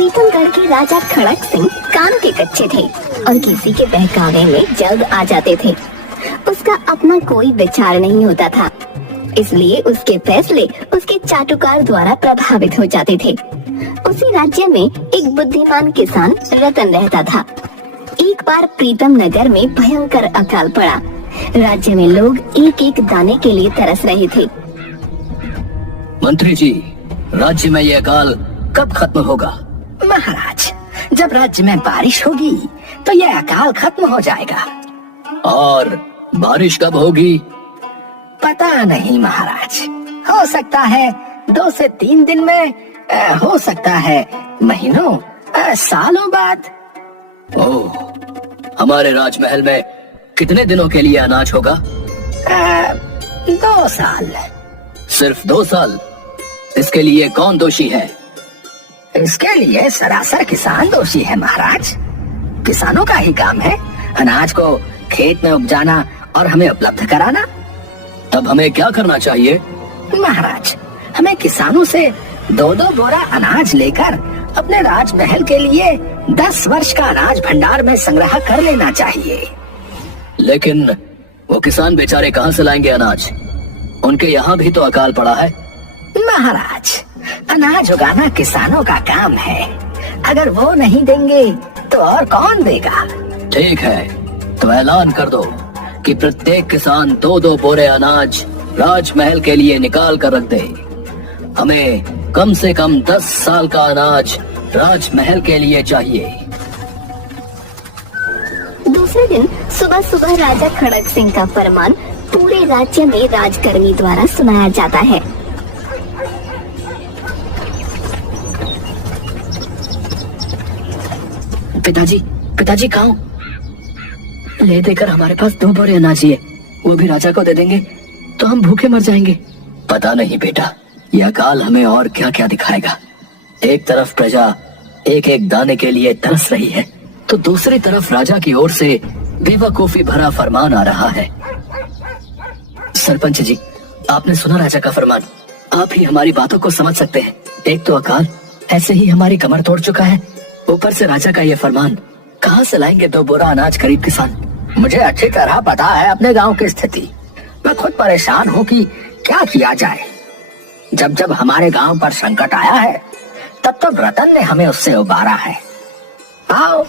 प्रीतमगढ़ के राजा खड़क सिंह काम के कच्चे थे और किसी के बहकावे में जल्द आ जाते थे। उसका अपना कोई विचार नहीं होता था, इसलिए उसके फैसले उसके चाटुकार द्वारा प्रभावित हो जाते थे। उसी राज्य में एक बुद्धिमान किसान रतन रहता था। एक बार प्रीतम नगर में भयंकर अकाल पड़ा। राज्य में लोग एक एक दाने के लिए तरस रहे थे। मंत्री जी, राज्य में यह अकाल कब खत्म होगा? महाराज, जब राज्य में बारिश होगी तो यह अकाल खत्म हो जाएगा। और बारिश कब होगी? पता नहीं महाराज, हो सकता है 2 से 3 दिन में, हो सकता है महीनों, सालों बाद। ओह, हमारे राजमहल में कितने दिनों के लिए अनाज होगा? 2 साल। सिर्फ 2 साल? इसके लिए कौन दोषी है? इसके लिए सरासर किसान दोषी है महाराज। किसानों का ही काम है अनाज को खेत में उपजाना और हमें उपलब्ध कराना। तब हमें क्या करना चाहिए? महाराज, हमें किसानों से 2-2 बोरा अनाज लेकर अपने राजमहल के लिए 10 वर्ष का अनाज भंडार में संग्रह कर लेना चाहिए। लेकिन वो किसान बेचारे कहाँ से लाएंगे अनाज? उनके यहाँ भी तो अकाल पड़ा है। महाराज, अनाज उगाना किसानों का काम है। अगर वो नहीं देंगे तो और कौन देगा? ठीक है, तो ऐलान कर दो कि प्रत्येक किसान 2-2 बोरे अनाज राजमहल के लिए निकाल कर रख दे। हमें कम से कम 10 साल का अनाज राजमहल के लिए चाहिए। दूसरे दिन सुबह सुबह राजा खड़क सिंह का फरमान पूरे राज्य में राजकर्मी द्वारा सुनाया जाता है। पिताजी कहाँ? ले देकर हमारे पास 2 बोरे अनाज है, वो भी राजा को दे देंगे तो हम भूखे मर जाएंगे। पता नहीं बेटा, यह अकाल हमें और क्या क्या दिखाएगा। एक तरफ प्रजा एक एक दाने के लिए तरस रही है, तो दूसरी तरफ राजा की ओर से बेवकूफी भरा फरमान आ रहा है। सरपंच जी, आपने सुना राजा का फरमान? आप ही हमारी बातों को समझ सकते हैं। एक तो अकाल ऐसे ही हमारी कमर तोड़ चुका है, ऊपर से राजा का ये फरमान। कहाँ से लाएंगे 2 बोरा अनाज गरीब किसान? मुझे अच्छी तरह पता है अपने गांव की स्थिति। मैं खुद परेशान हूँ कि क्या किया जाए। जब जब हमारे गांव पर संकट आया है, तब तब रतन ने हमें उससे उबारा है। आओ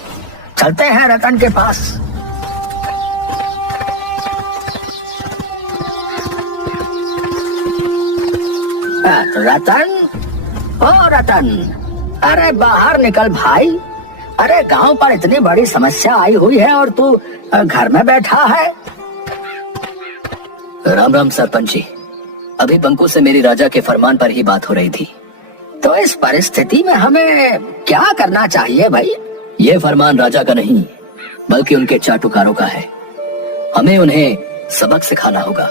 चलते हैं रतन के पास। रतन, ओ रतन, अरे बाहर निकल भाई। अरे गांव पर इतनी बड़ी समस्या आई हुई है और तू घर में बैठा है। राम राम सरपंच जी, अभी बंकू से मेरी राजा के फरमान पर ही बात हो रही थी। तो इस परिस्थिति में हमें क्या करना चाहिए भाई? ये फरमान राजा का नहीं, बल्कि उनके चाटुकारों का है। हमें उन्हें सबक सिखाना होगा।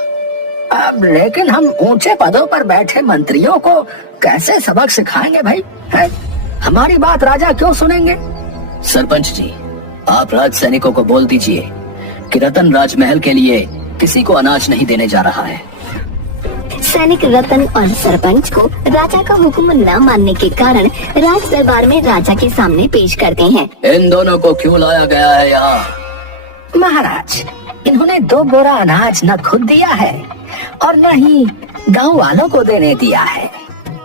अब लेकिन हम ऊंचे पदों पर बैठे मंत्रियों को कैसे सबक सिखाएंगे भाई? हमारी बात राजा क्यों सुनेंगे? सरपंच जी, आप राज सैनिकों को बोल दीजिए कि रतन राजमहल के लिए किसी को अनाज नहीं देने जा रहा है। सैनिक रतन और सरपंच को राजा का हुक्म न मानने के कारण राज दरबार में राजा के सामने पेश करते हैं। इन दोनों को क्यों लाया गया है यहाँ? महाराज, इन्होंने 2 बोरा अनाज न खुद दिया है और न ही गांव वालों को देने दिया है।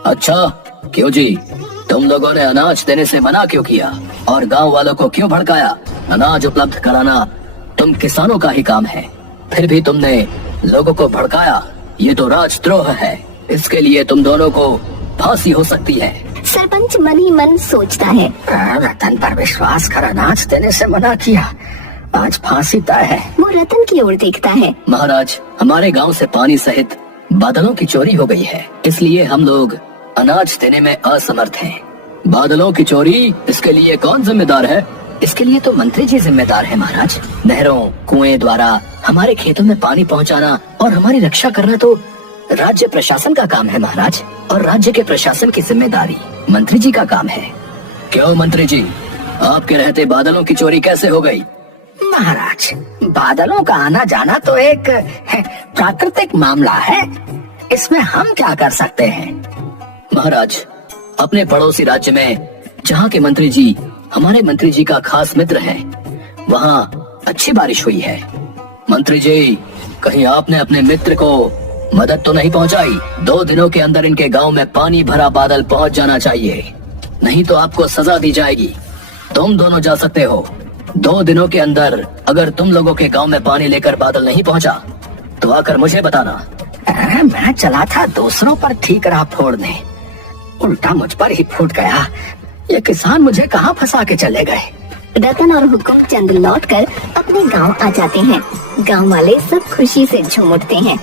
अच्छा, क्यों जी? तुम लोगों ने अनाज देने से मना क्यों किया और गांव वालों को क्यों भड़काया? अनाज उपलब्ध कराना तुम किसानों का ही काम है, फिर भी तुमने लोगों को भड़काया। ये तो राजद्रोह है। इसके लिए तुम दोनों को फांसी हो सकती है। सरपंच मन ही मन सोचता है, रतन पर विश्वास कर अनाज देने से मना किया, आज फांसी तय है। वो रतन की ओर देखता है। महाराज, हमारे गांव से पानी सहित बादलों की चोरी हो गई है, इसलिए हम लोग अनाज देने में असमर्थ हैं। बादलों की चोरी, इसके लिए कौन जिम्मेदार है? इसके लिए तो मंत्री जी जिम्मेदार है महाराज। नहरों कुएं द्वारा हमारे खेतों में पानी पहुंचाना और हमारी रक्षा करना तो राज्य प्रशासन का काम है महाराज, और राज्य के प्रशासन की जिम्मेदारी मंत्री जी का काम है। क्यों मंत्री जी, आपके रहते बादलों की चोरी कैसे हो गई? महाराज, बादलों का आना जाना तो एक प्राकृतिक मामला है, इसमें हम क्या कर सकते हैं? महाराज, अपने पड़ोसी राज्य में जहाँ के मंत्री जी हमारे मंत्री जी का खास मित्र है, वहाँ अच्छी बारिश हुई है। मंत्री जी, कहीं आपने अपने मित्र को मदद तो नहीं पहुँचाई? 2 दिनों के अंदर इनके गांव में पानी भरा बादल पहुँच जाना चाहिए, नहीं तो आपको सजा दी जाएगी। तुम दोनों जा सकते हो। 2 दिनों के अंदर अगर तुम लोगों के गांव में पानी लेकर बादल नहीं पहुंचा तो आकर मुझे बताना। मैं चला था दूसरों पर ठीकरा फोड़ने, उल्टा मुझ पर ही फूट गया। ये किसान मुझे कहाँ फंसा के चले गए। रतन और हुकुमचंद लौटकर अपने गांव आ जाते हैं। गांव वाले सब खुशी से झूम उठते हैं।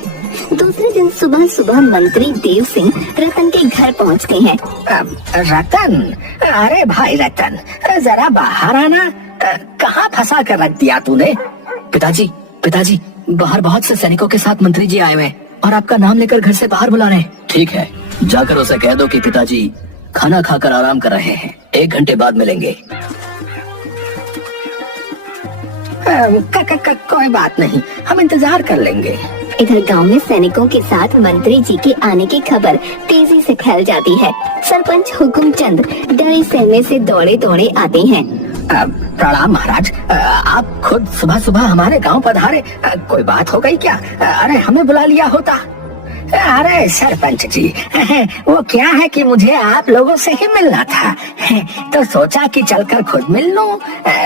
दूसरे दिन सुबह सुबह मंत्री देव सिंह रतन के घर पहुंचते हैं। रतन, अरे भाई रतन, जरा बाहर आना। कहाँ फंसा कर रख दिया तूने? पिताजी, पिताजी, बाहर बहुत से सैनिकों के साथ मंत्री जी आए हुए हैं और आपका नाम लेकर घर से बाहर बुला रहे हैं। ठीक है, जाकर उसे कह दो कि पिताजी खाना खाकर आराम कर रहे हैं, 1 घंटे बाद मिलेंगे। कोई बात नहीं, हम इंतजार कर लेंगे। इधर गांव में सैनिकों के साथ मंत्री जी के आने की खबर तेजी से फैल जाती है। सरपंच हुकुमचंद डरे सहमे से दौड़े दौड़े आते हैं। प्रणाम महाराज, आप खुद सुबह सुबह हमारे गांव पधारे। कोई बात हो गई क्या? अरे हमें बुला लिया होता। अरे सरपंच जी, वो क्या है कि मुझे आप लोगों से ही मिलना था, तो सोचा कि चलकर खुद मिल लूं।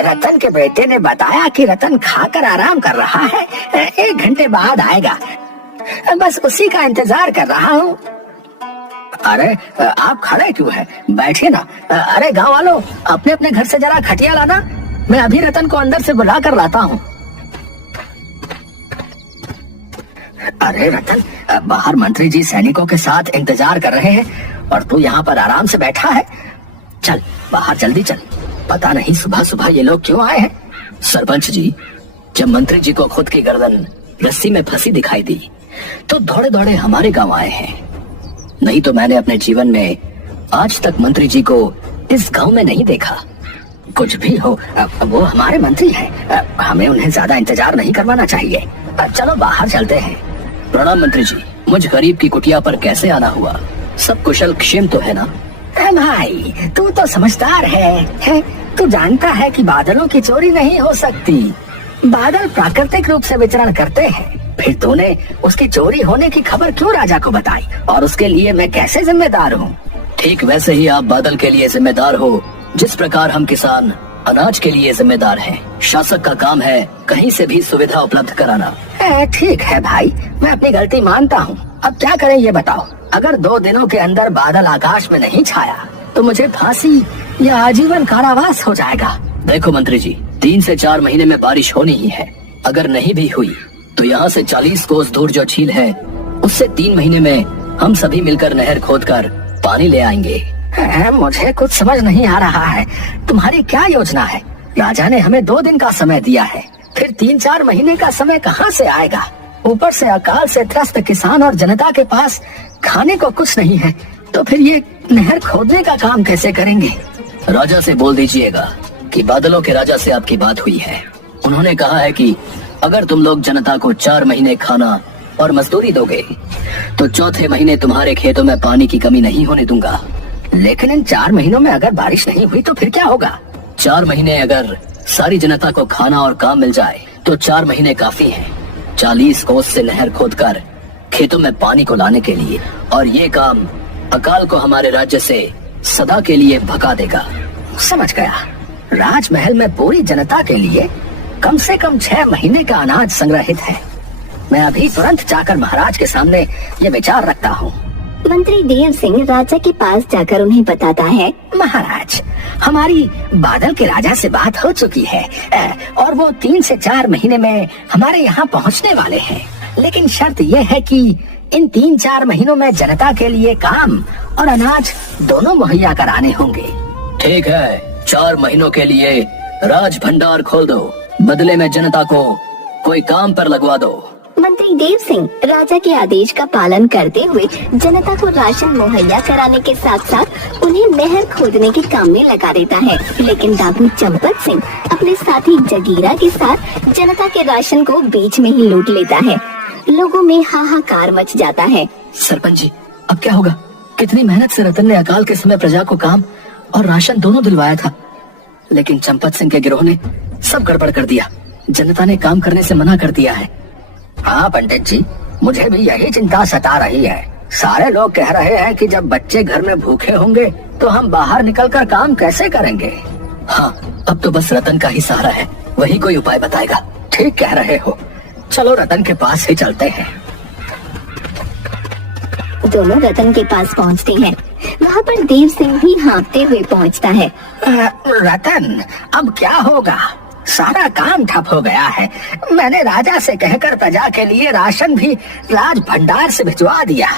रतन के बेटे ने बताया कि रतन खाकर आराम कर रहा है, 1 घंटे बाद आएगा। बस उसी का इंतजार कर रहा हूँ। अरे आप खड़े क्यों हैं? बैठिए ना। अरे गांव वालों, अपने अपने घर से जरा खटिया लाना, मैं अभी रतन को अंदर से बुला कर लाता हूँ। अरे रतन, बाहर मंत्री जी सैनिकों के साथ इंतजार कर रहे हैं और तू यहाँ पर आराम से बैठा है। चल बाहर जल्दी चल, पता नहीं सुबह सुबह ये लोग क्यों आए हैं। सरपंच जी, जब मंत्री जी को खुद की गर्दन रस्सी में फंसी दिखाई दी तो दौड़े दौड़े हमारे गांव आए हैं। नहीं तो मैंने अपने जीवन में आज तक मंत्री जी को इस गांव में नहीं देखा। कुछ भी हो, वो हमारे मंत्री हैं, हमें उन्हें ज्यादा इंतजार नहीं करवाना चाहिए। चलो बाहर चलते हैं। प्रणाम मंत्री जी, मुझ गरीब की कुटिया पर कैसे आना हुआ? सब कुशल क्षेम तो है ना? भाई तू तो समझदार है? तू जानता है कि बादलों की चोरी नहीं हो सकती। बादल प्राकृतिक रूप से विचरण करते हैं, फिर तूने उसकी चोरी होने की खबर क्यों राजा को बताई, और उसके लिए मैं कैसे जिम्मेदार हूँ? ठीक वैसे ही आप बादल के लिए जिम्मेदार हो, जिस प्रकार हम किसान अनाज के लिए जिम्मेदार हैं। शासक का काम है कहीं से भी सुविधा उपलब्ध कराना। ठीक है भाई, मैं अपनी गलती मानता हूँ। अब क्या करें ये बताओ? अगर 2 दिनों के अंदर बादल आकाश में नहीं छाया तो मुझे फांसी या आजीवन कारावास हो जाएगा। देखो मंत्री जी, 3 से 4 महीने में बारिश होनी ही है। अगर नहीं भी हुई तो यहाँ से 40 कोस दूर जो झील है उससे 3 महीने में हम सभी मिलकर नहर खोदकर पानी ले आएंगे। मुझे कुछ समझ नहीं आ रहा है, तुम्हारी क्या योजना है? राजा ने हमें 2 दिन का समय दिया है, फिर 3-4 महीने का समय कहाँ से आएगा? ऊपर से अकाल से त्रस्त किसान और जनता के पास खाने को कुछ नहीं है, तो फिर ये नहर खोदने का काम कैसे करेंगे? राजा से बोल दीजिएगा कि बादलों के राजा से आपकी बात हुई है। उन्होंने कहा है कि अगर तुम लोग जनता को 4 महीने खाना और मजदूरी दोगे तो 4थे महीने तुम्हारे खेतों में पानी की कमी नहीं होने दूंगा। लेकिन इन 4 महीनों में अगर बारिश नहीं हुई तो फिर क्या होगा? 4 महीने अगर सारी जनता को खाना और काम मिल जाए तो 4 महीने काफी हैं। 40 कोस से नहर खोदकर खेतों में पानी को लाने के लिए, और ये काम अकाल को हमारे राज्य से सदा के लिए भगा देगा। समझ गया। राजमहल में पूरी जनता के लिए कम से कम 6 महीने का अनाज संग्रहित है। मैं अभी तुरंत जाकर महाराज के सामने ये विचार रखता हूँ। मंत्री देव सिंह राजा के पास जाकर उन्हें बताता है, महाराज, हमारी बादल के राजा से बात हो चुकी है और वो 3 से 4 महीने में हमारे यहाँ पहुँचने वाले हैं। लेकिन शर्त ये है कि इन 3-4 महीनों में जनता के लिए काम और अनाज दोनों मुहैया कराने होंगे। ठीक है, 4 महीनों के लिए राज भंडार खोल दो, बदले में जनता को कोई काम पर लगवा दो। मंत्री देव सिंह राजा के आदेश का पालन करते हुए जनता को राशन मुहैया कराने के साथ साथ उन्हें नहर खोदने के काम में लगा देता है। लेकिन दाबू चंपत सिंह अपने साथी जगीरा के साथ जनता के राशन को बीच में ही लूट लेता है। लोगों में हाहाकार मच जाता है। सरपंच जी, अब क्या होगा? कितनी मेहनत से रतन ने अकाल के समय प्रजा को काम और राशन दोनों दिलवाया था, लेकिन चंपत सिंह के गिरोह ने सब गड़बड़ कर दिया। जनता ने काम करने से मना कर दिया है। हाँ पंडित जी, मुझे भी यही चिंता सता रही है। सारे लोग कह रहे हैं कि जब बच्चे घर में भूखे होंगे तो हम बाहर निकलकर काम कैसे करेंगे। हाँ, अब तो बस रतन का ही सहारा है, वही कोई उपाय बताएगा। ठीक कह रहे हो, चलो रतन के पास ही चलते हैं। दोनों रतन के पास पहुंचते हैं। वहाँ पर देव सिंह भी हाँफते हुए पहुंचता है। रतन, अब क्या होगा? सारा काम ठप हो गया है। मैंने राजा से कहकर प्रजा के लिए राशन भी राज भंडार से भिजवा दिया,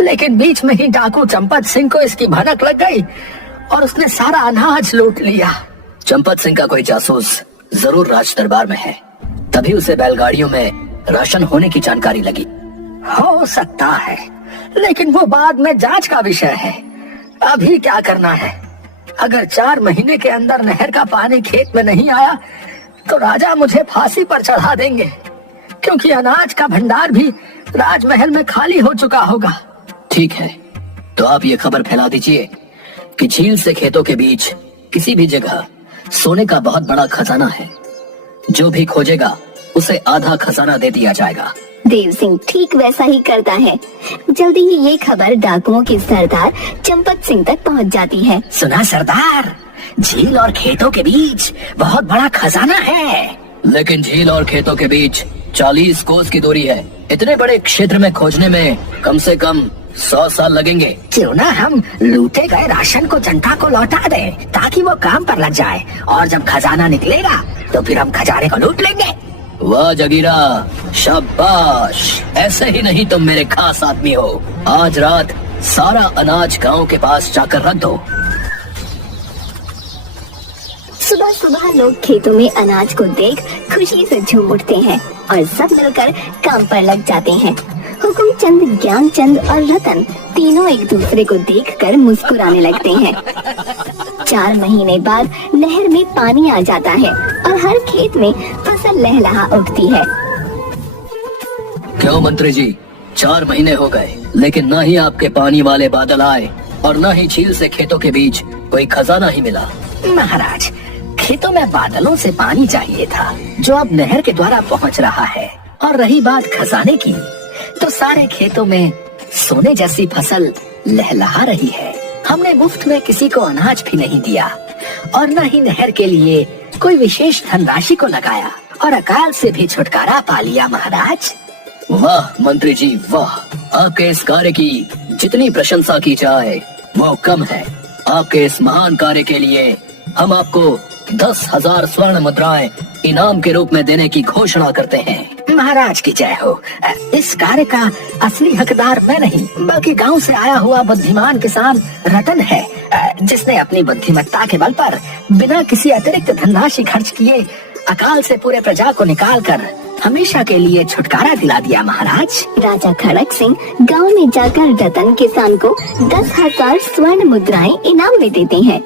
लेकिन बीच में ही डाकू चंपत सिंह को इसकी भनक लग गई और उसने सारा अनाज लूट लिया। चंपत सिंह का कोई जासूस जरूर राज दरबार में है, तभी उसे बैलगाड़ियों में राशन होने की जानकारी लगी। हो सकता है, लेकिन वो बाद में जांच का विषय है। अभी क्या करना है? अगर 4 महीने के अंदर नहर का पानी खेत में नहीं आया तो राजा मुझे फांसी पर चढ़ा देंगे, क्योंकि अनाज का भंडार भी राजमहल में खाली हो चुका होगा। ठीक है, तो आप ये खबर फैला दीजिए कि झील से खेतों के बीच किसी भी जगह सोने का बहुत बड़ा खजाना है। जो भी खोजेगा उसे आधा खजाना दे दिया जाएगा। देव सिंह ठीक वैसा ही करता है। जल्दी ही ये खबर डाकुओं के सरदार चंपत सिंह तक पहुंच जाती है। सुना सरदार, झील और खेतों के बीच बहुत बड़ा खजाना है। लेकिन झील और खेतों के बीच 40 कोस की दूरी है। इतने बड़े क्षेत्र में खोजने में कम से कम 100 साल लगेंगे। क्यों ना हम लूटे गए राशन को जनता को लौटा दें, ताकि वो काम पर लग जाए, और जब खजाना निकलेगा तो फिर हम खजाने को लूट लेंगे। वाह जगीरा, शाबाश। ऐसे ही नहीं तुम मेरे खास आदमी हो। आज रात सारा अनाज गांव के पास जाकर रख दो। सुबह सुबह लोग खेतों में अनाज को देख खुशी से झूम उठते हैं और सब मिलकर काम पर लग जाते हैं। हुकुमचंद, ज्ञानचंद और रतन तीनों एक दूसरे को देखकर मुस्कुराने लगते हैं। 4 महीने बाद नहर में पानी आ जाता है और हर खेत में फसल लहलहा उठती है। क्यों मंत्री जी, 4 महीने हो गए, लेकिन न ही आपके पानी वाले बादल आए और न ही झील से खेतों के बीच कोई खजाना ही मिला। महाराज, खेतों में बादलों से पानी चाहिए था, जो अब नहर के द्वारा पहुंच रहा है। और रही बात खजाने की, तो सारे खेतों में सोने जैसी फसल लहलहा रही है। हमने मुफ्त में किसी को अनाज भी नहीं दिया और न ही नहर के लिए कोई विशेष धनराशि को लगाया, और अकाल से भी छुटकारा पा लिया महाराज। वाह मंत्री जी वाह, आपके इस कार्य की जितनी प्रशंसा की जाए वो कम है। आपके इस महान कार्य के लिए हम आपको 10,000 स्वर्ण मुद्राएं इनाम के रूप में देने की घोषणा करते हैं। महाराज की जय हो। इस कार्य का असली हकदार मैं नहीं, बल्कि गांव से आया हुआ बुद्धिमान किसान रतन है, जिसने अपनी बुद्धिमत्ता के बल पर बिना किसी अतिरिक्त धनराशि खर्च किए अकाल से पूरे प्रजा को निकालकर हमेशा के लिए छुटकारा दिला दिया महाराज। राजा खड़क सिंह गांव में जाकर रतन किसान को 10,000 स्वर्ण मुद्राएं इनाम में देते हैं।